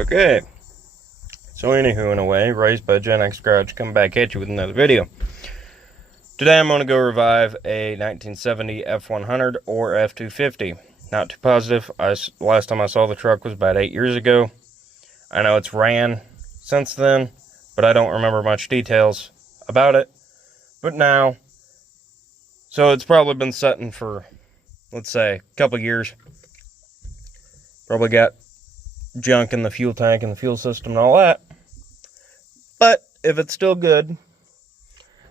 Okay, so anywho, in a way, raised by Gen X Garage, come back at you with another video. Today I'm going to go revive a 1970 F100 or F250. Not too positive. Last time I saw the truck was about 8 years ago. I know it's ran since then, but I don't remember much details about it. But now, so it's probably been sitting for, let's say, a couple years. Probably got junk in the fuel tank and the fuel system and all that. But if it's still good,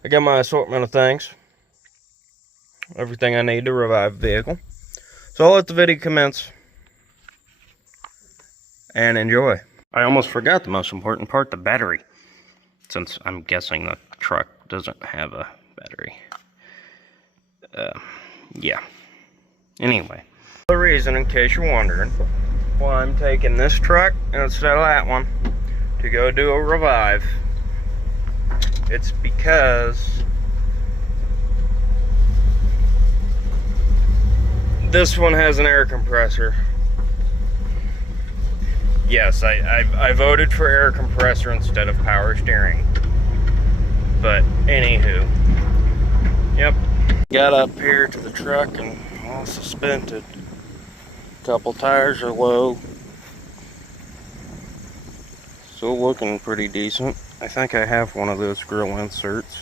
I got my assortment of things. Everything I need to revive the vehicle. So I'll let the video commence and enjoy. I almost forgot the most important part, the battery. Since I'm guessing the truck doesn't have a battery. Yeah. Anyway. The reason, in case you're wondering, why I'm taking this truck instead of that one to go do a revive, it's because this one has an air compressor. Yes, I voted for air compressor instead of power steering. But anywho, yep. Got up here to the truck and all suspended. Couple tires are low. Still looking pretty decent. I think I have one of those grill inserts.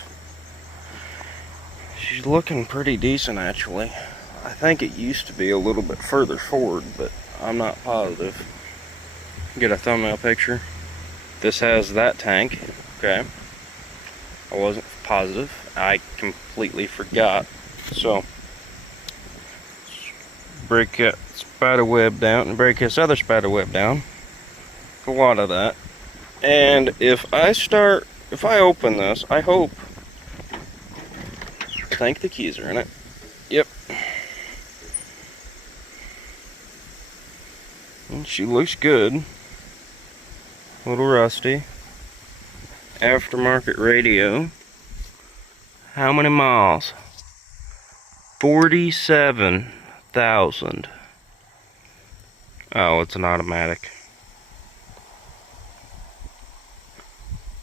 She's looking pretty decent actually. I think it used to be a little bit further forward, but I'm not positive. Get a thumbnail picture. This has that tank. Okay. I wasn't positive. I completely forgot. So, break that spider web down and break this other spider web down. A lot of that. And if I open this, I hope, I think the keys are in it. Yep. And she looks good. A little rusty. Aftermarket radio. How many miles? 47,000. Oh, it's an automatic.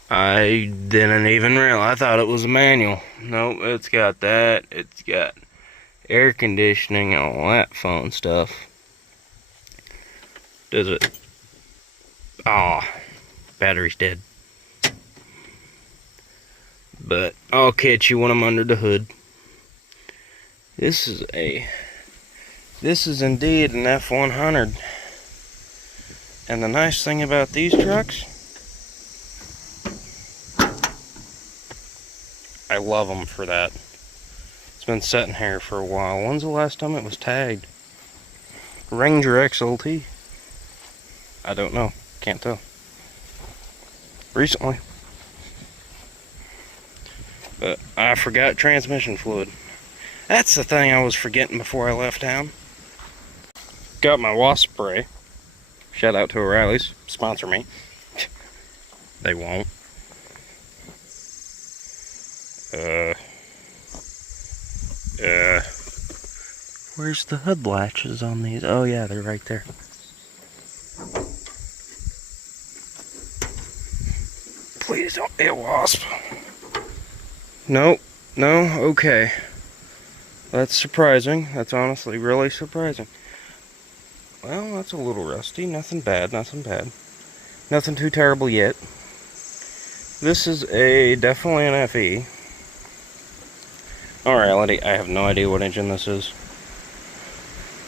I didn't even realize. I thought it was a manual. Nope, it's got that. It's got air conditioning and all that fun stuff. Does it? Ah, battery's dead. But I'll catch you when I'm under the hood. This is indeed an F100. And the nice thing about these trucks, I love them for that. It's been sitting here for a while. When's the last time it was tagged? Ranger XLT? I don't know. Can't tell. Recently. But I forgot transmission fluid. That's the thing I was forgetting before I left town. Got my wasp spray. Shout out to O'Reilly's. Sponsor me. They won't. Where's the hood latches on these? Oh yeah, they're right there. Please don't be a wasp. Nope. No? Okay. That's surprising. That's honestly really surprising. Well, that's a little rusty. Nothing bad, nothing bad. Nothing too terrible yet. This is definitely an FE. In reality, I have no idea what engine this is.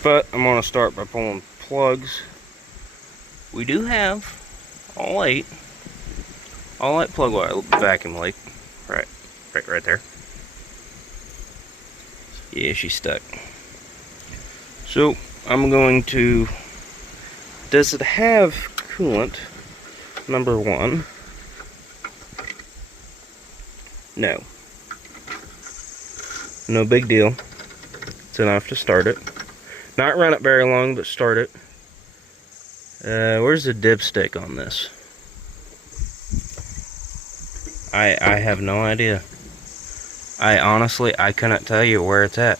But I'm going to start by pulling plugs. We do have all eight plug wire vacuum leak. Right there. Yeah, she's stuck. So, I'm going to... Does it have coolant? Number one. No. No big deal. It's enough to start it. Not run it very long, but start it. Where's the dipstick on this? I have no idea. I couldn't tell you where it's at.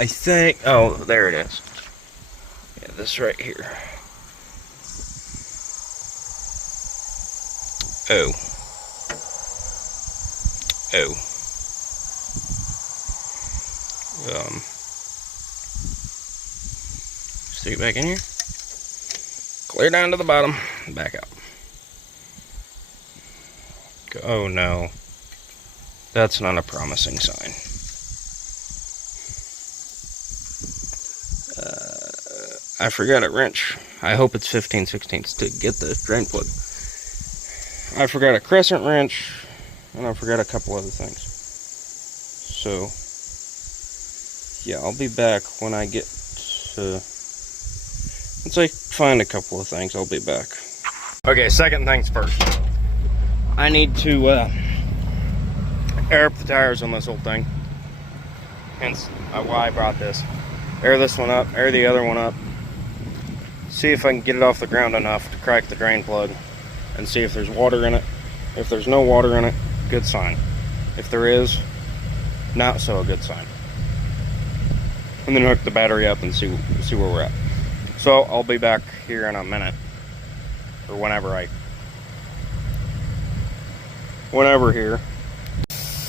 I think, oh, there it is. Yeah, this right here. Oh. Oh. Stick it back in here. Clear down to the bottom. Back out. Oh no. That's not a promising sign. I forgot a wrench. I hope it's 15/16 to get the drain plug. I forgot a crescent wrench, and I forgot a couple other things. So, yeah, I'll be back when I get to... Once I find a couple of things, I'll be back. Okay, second things first. I need to air up the tires on this whole thing. Hence why I brought this. Air this one up, air the other one up. See if I can get it off the ground enough to crack the drain plug. And see if there's water in it. If there's no water in it, good sign. If there is, not so a good sign. And then hook the battery up and see where we're at. So I'll be back here in a minute. Or whenever here.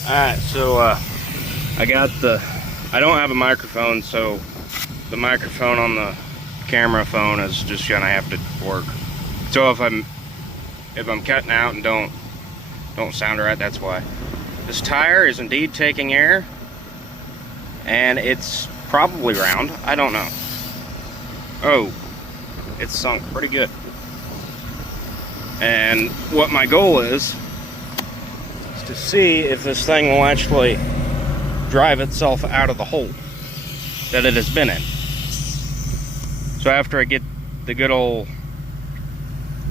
Alright, so I don't have a microphone, so the microphone on the camera phone is just gonna have to work. So if I'm cutting out and don't sound right, that's why. This tire is indeed taking air, and it's probably round. I don't know. Oh, it's sunk pretty good. And what my goal is to see if this thing will actually drive itself out of the hole that it has been in. So after I get the good old...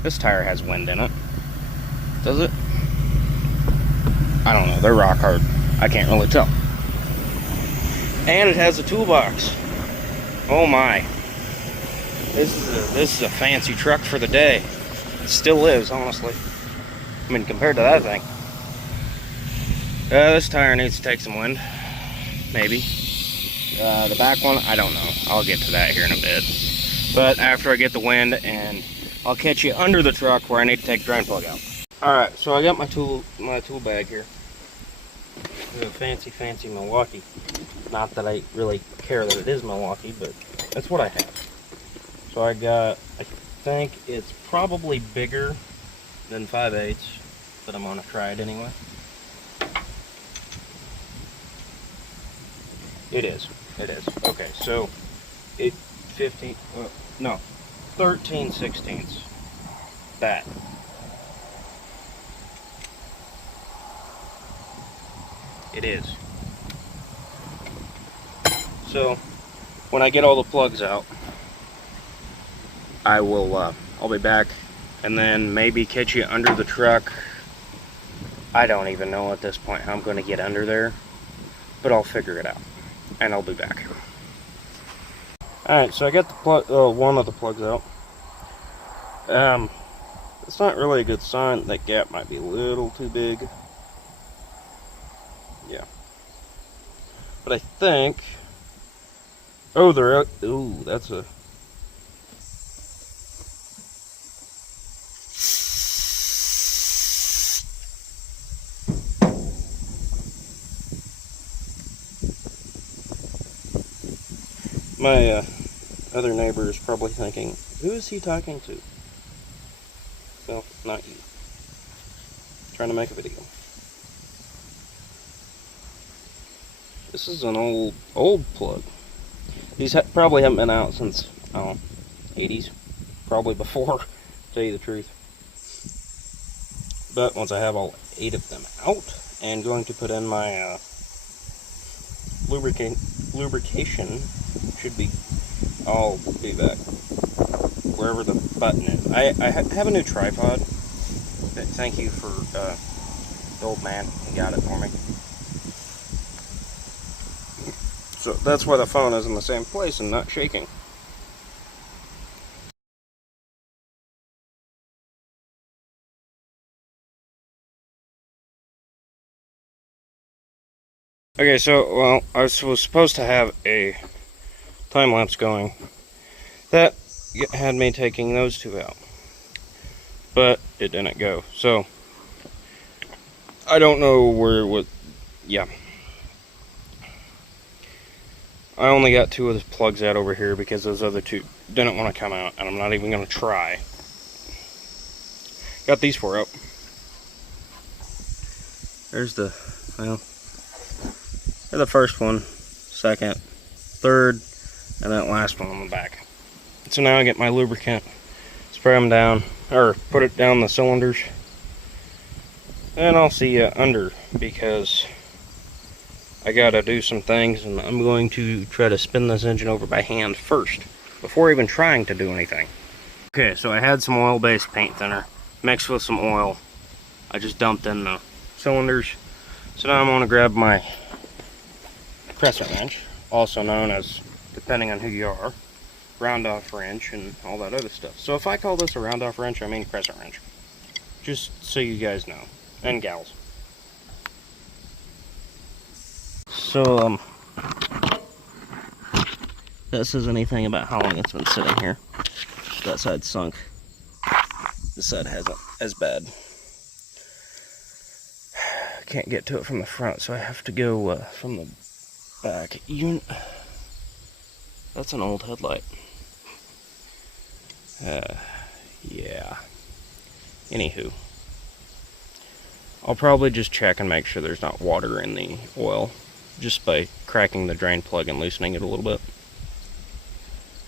This tire has wind in it. Does it? I don't know. They're rock hard. I can't really tell. And it has a toolbox. Oh my. This is a fancy truck for the day. It still is, honestly. I mean, compared to that thing. This tire needs to take some wind. Maybe. The back one, I don't know. I'll get to that here in a bit. But after I get the wind, and I'll catch you under the truck where I need to take the drain plug out. Alright, so I got my tool bag here. A fancy Milwaukee. Not that I really care that it is Milwaukee, but that's what I have. So I think it's probably bigger than 5/8, but I'm gonna try it anyway. It is. Okay, so 13/16. That. It is. So when I get all the plugs out, I'll be back, and then maybe catch you under the truck. I don't even know at this point how I'm going to get under there, but I'll figure it out, and I'll be back. Alright, so I got the one of the plugs out. It's not really a good sign. That gap might be a little too big. Yeah. But I think... Oh, ooh, that's a... My other neighbor is probably thinking, who is he talking to? Well, not you. Trying to make a video. This is an old plug. These probably haven't been out since, I don't know, 80s. Probably before, to tell you the truth. But once I have all 8 of them out, and going to put in my lubrication, I'll be back wherever the button is. I have a new tripod. Thank you for the old man. He got it for me. So that's why the phone is in the same place and not shaking. Okay, so, well, I was supposed to have a time lapse going. That had me taking those 2 out. But it didn't go. So, I don't know where what. Yeah. I only got 2 of the plugs out over here because those other 2 didn't want to come out, and I'm not even going to try. Got these 4 out. There's the, well, there's the first one, second, third, and that last one on the back. So now I get my lubricant, spray them down, or put it down the cylinders, and I'll see you under, because I gotta do some things, and I'm going to try to spin this engine over by hand first, before even trying to do anything. Okay, so I had some oil-based paint thinner, mixed with some oil. I just dumped in the cylinders. So now I'm going to grab my crescent wrench, also known as, depending on who you are, round-off wrench and all that other stuff. So if I call this a round-off wrench, I mean crescent wrench. Just so you guys know, and gals. So, that says anything about how long it's been sitting here. That side sunk. This side hasn't as bad. Can't get to it from the front, so I have to go from the back. Even that's an old headlight. Yeah. Anywho, I'll probably just check and make sure there's not water in the oil, just by cracking the drain plug and loosening it a little bit.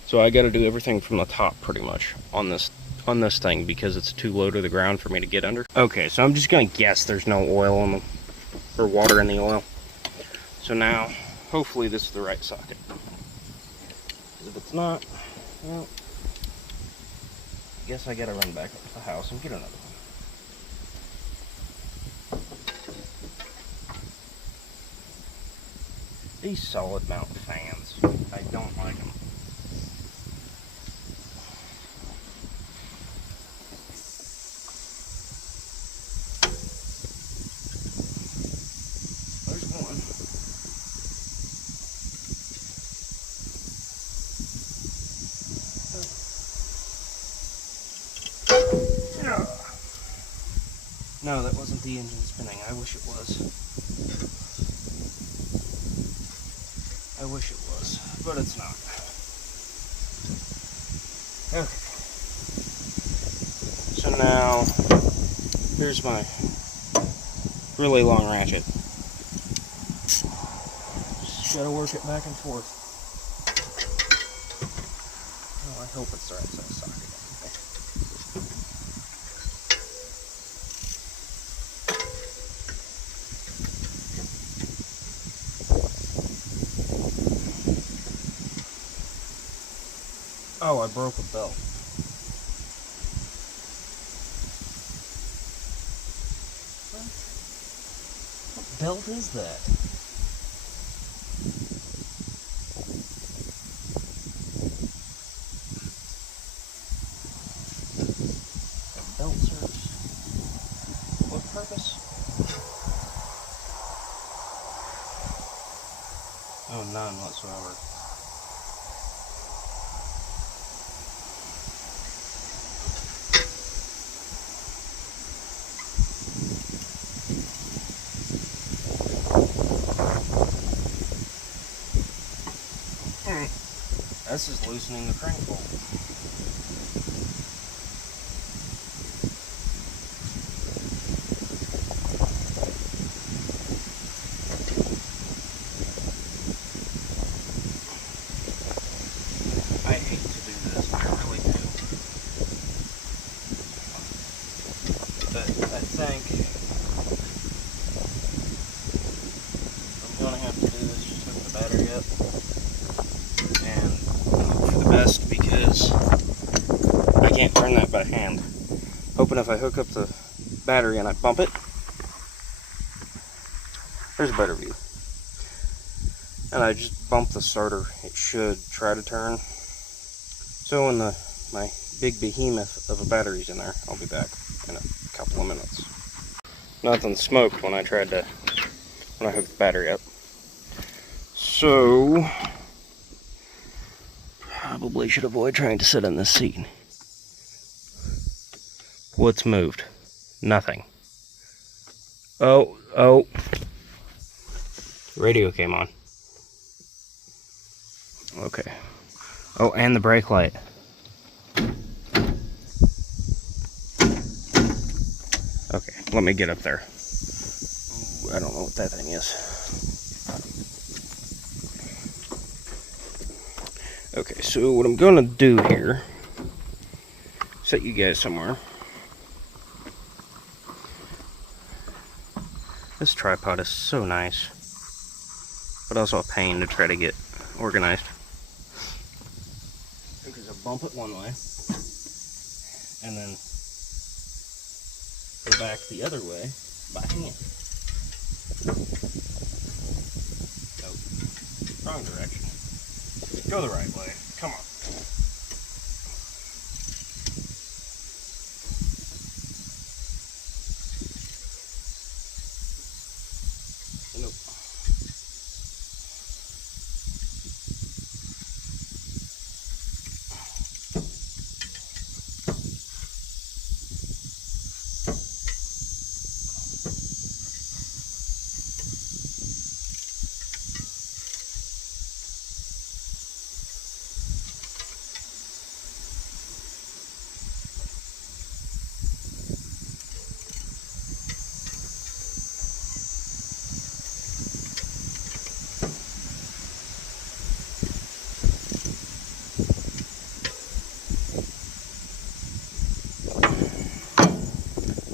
So I got to do everything from the top pretty much on this thing, because it's too low to the ground for me to get under. Okay, so I'm just gonna guess there's no oil in the, or water in the oil. So now, hopefully this is the right socket. If it's not, well, I guess I gotta run back up to the house and get another one. These solid mount fans, I don't like them. No, that wasn't the engine spinning. I wish it was. I wish it was, but it's not. Okay. So now, here's my really long ratchet. Just gotta work it back and forth. Oh, I hope it's the right size socket. Oh, I broke a belt. What belt is that? That belt serves what purpose? Oh, none whatsoever. This is loosening the crank bolt. I hate to do this, I really do. But I think I'm going to have to do this, just hook the battery up. And hope for the best, because I can't turn that by hand. Hoping if I hook up the battery and I bump it, there's a better view. And I just bump the starter, it should try to turn. So when my big behemoth of a battery's in there, I'll be back in a couple of minutes. Nothing smoked when I hooked the battery up. So probably should avoid trying to sit in this seat. What's moved? Nothing. Oh. Radio came on. Okay. Oh, and the brake light. Okay, let me get up there. Ooh, I don't know what that thing is. Okay, so what I'm gonna do here, set you guys somewhere. This tripod is so nice, but also a pain to try to get organized. Because I bump it one way, and then go back the other way by hand. Go. Wrong direction. Go the right way. Come on. Nope.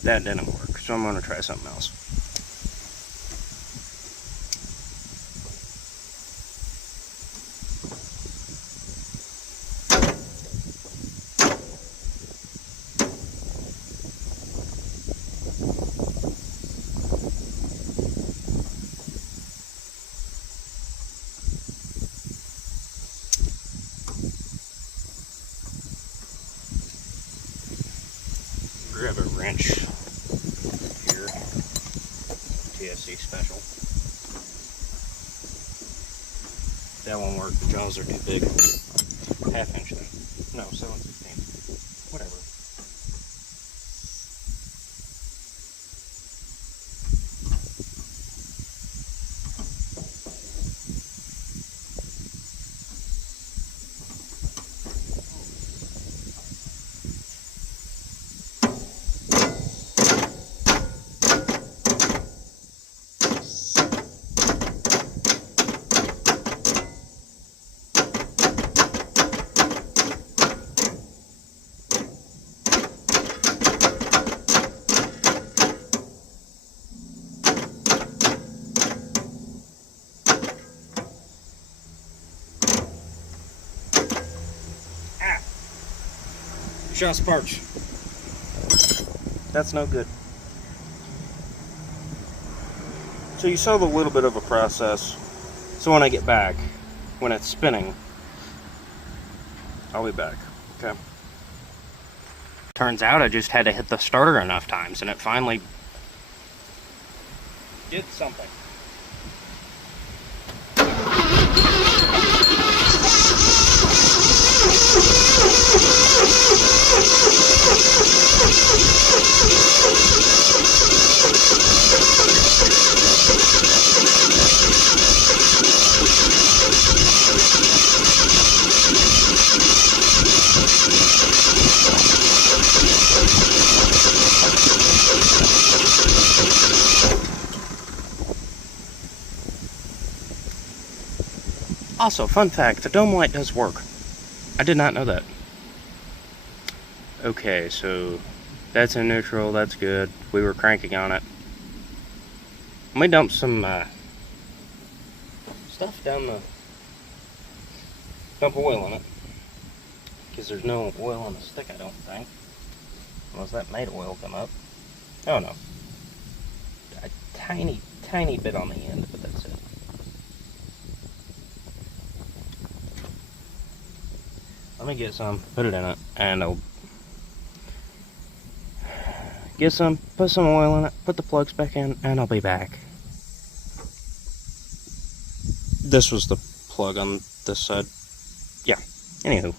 That didn't work, so I'm going to try something else. Grab a wrench here, TSC special. That won't work, the jaws are too big. Half inch then. No, 7/16. Whatever. Shot sparks. That's no good. So you saw the little bit of a process. So when I get back, when it's spinning, I'll be back. Okay. Turns out I just had to hit the starter enough times and it finally did something. Also, fun fact, the dome light does work. I did not know that. Okay, so that's in neutral, that's good. We were cranking on it. Let me dump some stuff down the... dump oil in it. Because there's no oil on the stick, I don't think. Unless that made oil come up. Oh no. A tiny, tiny bit on the end, but that's it. Let me get some, put it in it, and I'll get some, put some oil in it, put the plugs back in, and I'll be back. This was the plug on this side. Yeah, anywho.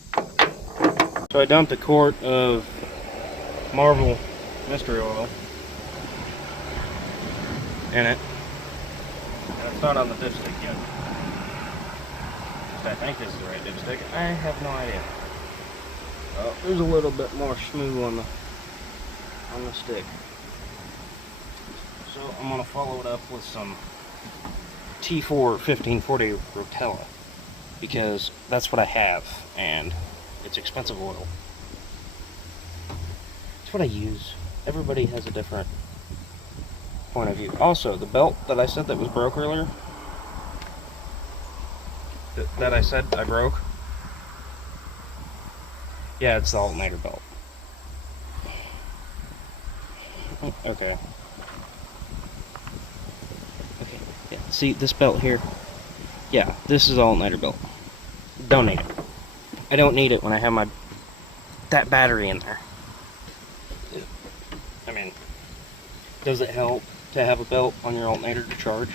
So I dumped a quart of Marvel mystery oil. in it. And it's not on the dipstick yet. I think this is the right dipstick. I have no idea. Oh, there's a little bit more smooth on the stick. So I'm gonna follow it up with some T4 1540 Rotella, because that's what I have, and it's expensive oil. It's what I use. Everybody has a different point of view. Also, the belt that I said that was broke earlier, that I said I broke, yeah, it's the alternator belt. Okay. Okay, yeah, see this belt here? Yeah, this is alternator belt. Don't need it. I don't need it when I have that battery in there. I mean, does it help to have a belt on your alternator to charge?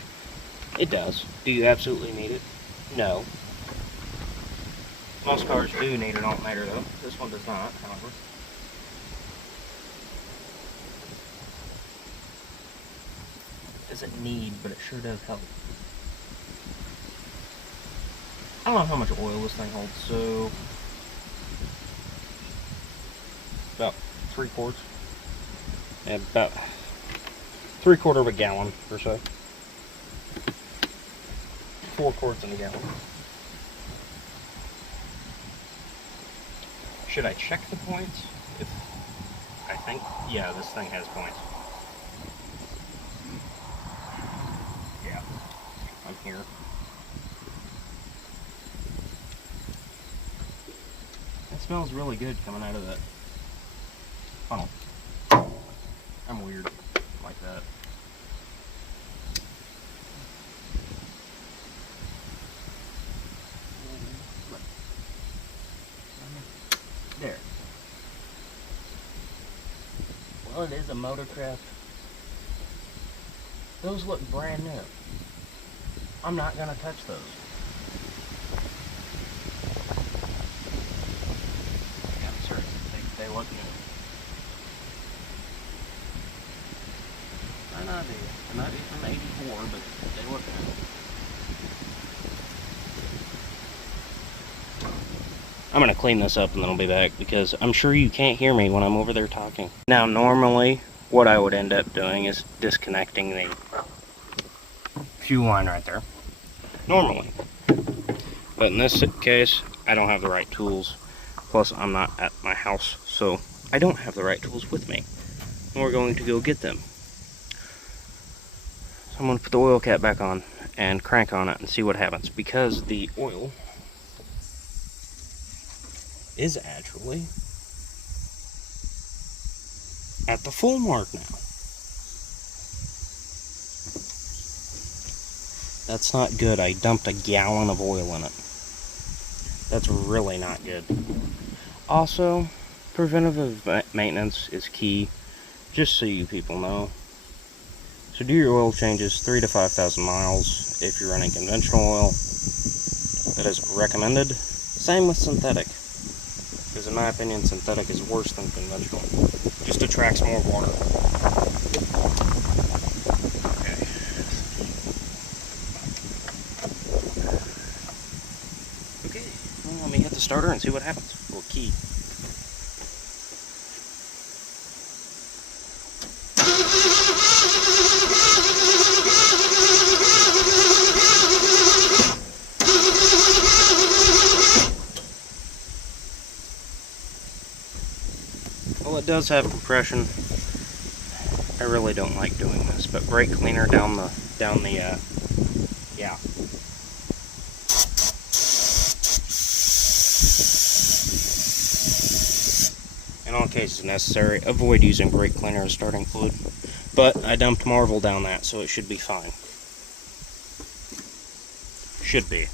It does. Do you absolutely need it? No. Most cars do need an alternator though. This one does not, however. Doesn't need, but it sure does help. I don't know how much oil this thing holds, so about 3/4. Yeah, about 3/4 of a gallon or so. 4 quarts in a gallon. Should I check the points? I think, yeah, this thing has points. Yeah, I'm here. It smells really good coming out of that funnel. I'm weird like that. There. Well, it is a Motorcraft. Those look brand new. I'm not gonna touch those. Yeah, I'm certain they look new. Might not be. They might be from '84, but they look new. I'm going to clean this up and then I'll be back, because I'm sure you can't hear me when I'm over there talking. Now, normally, what I would end up doing is disconnecting the fuel line right there. Normally. But in this case, I don't have the right tools. Plus, I'm not at my house, so I don't have the right tools with me. And we're going to go get them. So I'm going to put the oil cap back on and crank on it and see what happens, because the oil is actually at the full mark now. That's not good. I dumped a gallon of oil in it. That's really not good. Also, preventative maintenance is key, just so you people know. So do your oil changes 3,000 to 5,000 miles if you're running conventional oil. That is recommended. Same with synthetic. Because in my opinion, synthetic is worse than conventional. Just attracts more water. Okay. Okay, well, let me hit the starter and see what happens. Or key. Well, it does have compression. I really don't like doing this, but brake cleaner down the yeah. In all cases necessary, avoid using brake cleaner as starting fluid. But I dumped Marvel down that, so it should be fine. Should be.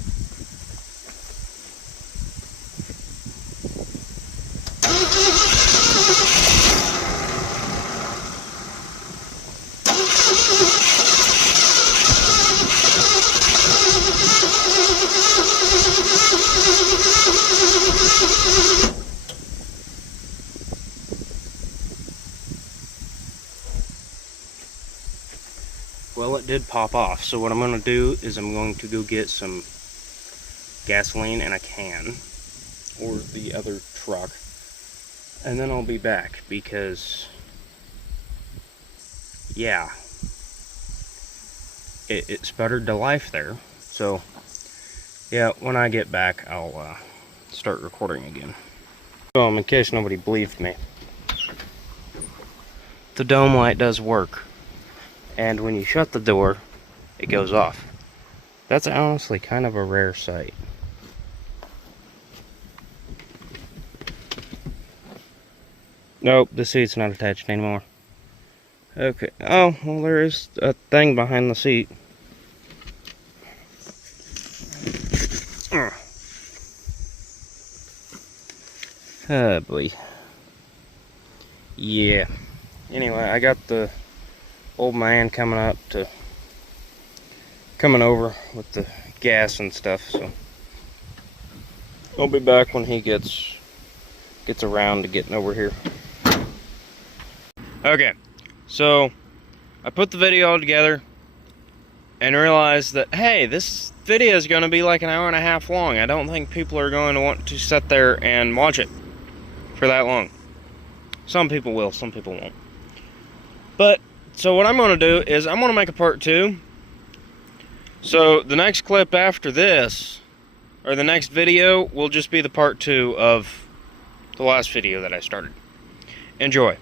Well, it did pop off. So what I'm going to do is I'm going to go get some gasoline in a can, or the other truck, and then I'll be back because, yeah, it sputtered to life there. So, yeah, when I get back, I'll start recording again. So, in case nobody believed me, the dome light does work, and when you shut the door, it goes off. That's honestly kind of a rare sight. Nope, the seat's not attached anymore. Okay, oh, well, there is a thing behind the seat. Oh boy. Yeah. Anyway, I got the old man coming over with the gas and stuff, so I'll be back when he gets around to getting over here. Okay, so I put the video all together and realized that, hey, this video is going to be like an hour and a half long. I don't think people are going to want to sit there and watch it for that long. Some people will, some people won't. But, so what I'm going to do is I'm going to make a part 2. So the next clip after this, or the next video, will just be the part 2 of the last video that I started. Enjoy.